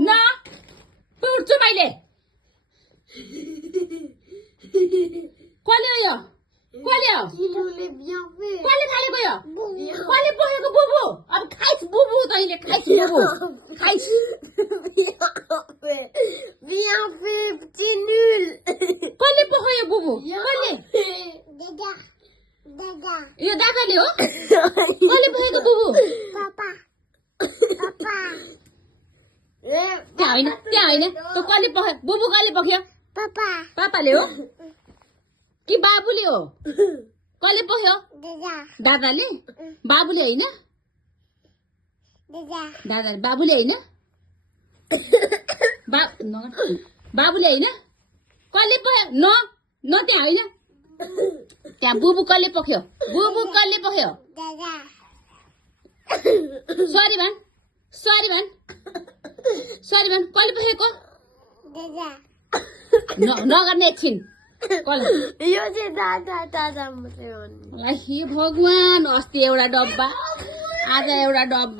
न उठ्छु मैले कसले हो यो कसले हो कसले थालेको यो कसले पोखेको बुबु अब खाइस बुबु तैँले खाइस बुबु खाइस कसले पोख्यो यो बुबु कसले यो दादाले हो कसले पोखेको बुबु त्यहाँ होइन तँ कसले पोख्यो बुबु कसले पोख्यो पापाले हो कि बाबुले हो कसले पोख्यो दादाले बाबुले होइन दादाले बाबुले होइन बाबुले होइन कसले पोख्यो न त्यहाँ होइन त्यहाँ बुबु कसले पोख्यो सरी भन कसले पोखेको नगर्ने एकछिन भगवान अस्ति एउटा डब्बा आज एउटा डब्बा